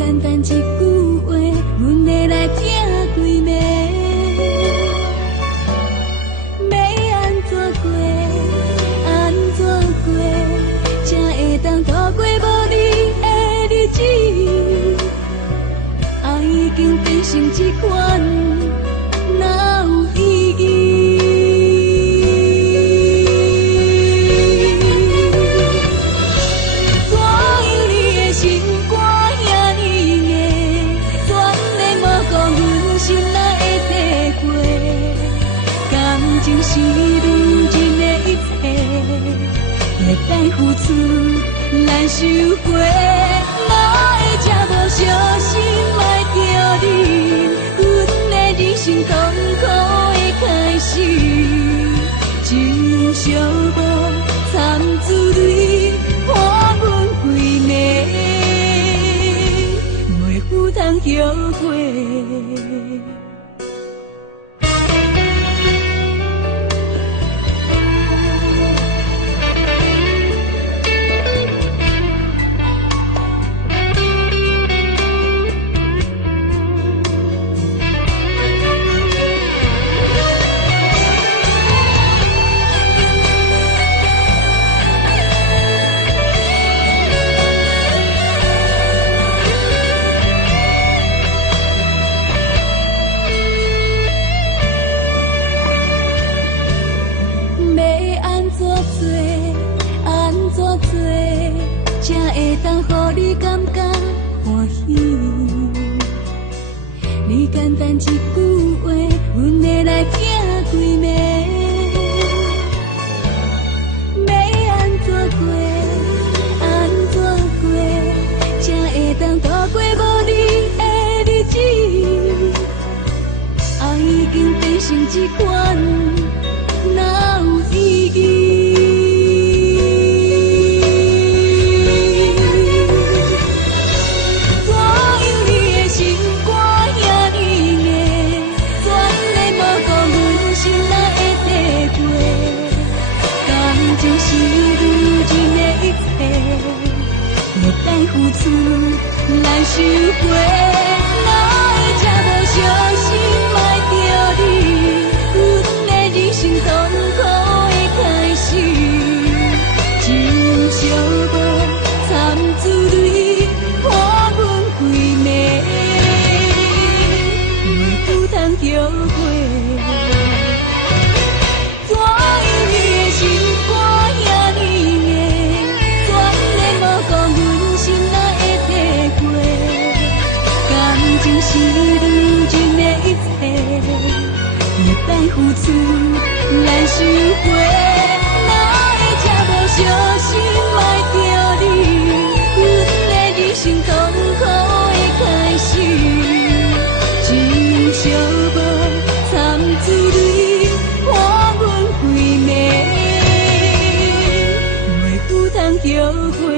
简单一句话，阮会来听规暝。要安怎过，安怎过，才会当度过无你的日子？爱已经变成一款，哪有意义？是如今的一切，会使付出难收回，哪会这无小心爱着你？阮的人生痛苦的开始，情伤无惨珠泪，伴阮规暝，袂负通后悔。才会当予你感觉欢喜。你简单一句话，阮会来听规暝。要安怎过，安怎过，才会当度过无你的日子？爱已经变成一款，哪有意义？是如今的一切，会使付出难收回，哪会这无小心爱着你？阮的人生痛苦的开始，情伤无惨珠泪，伴阮规暝，袂负通后悔。是如今的一切，会使付出难收回，哪会这无小心爱着你？阮的人生痛苦的开始，情伤无惨珠泪，伴阮规暝，袂负通后悔。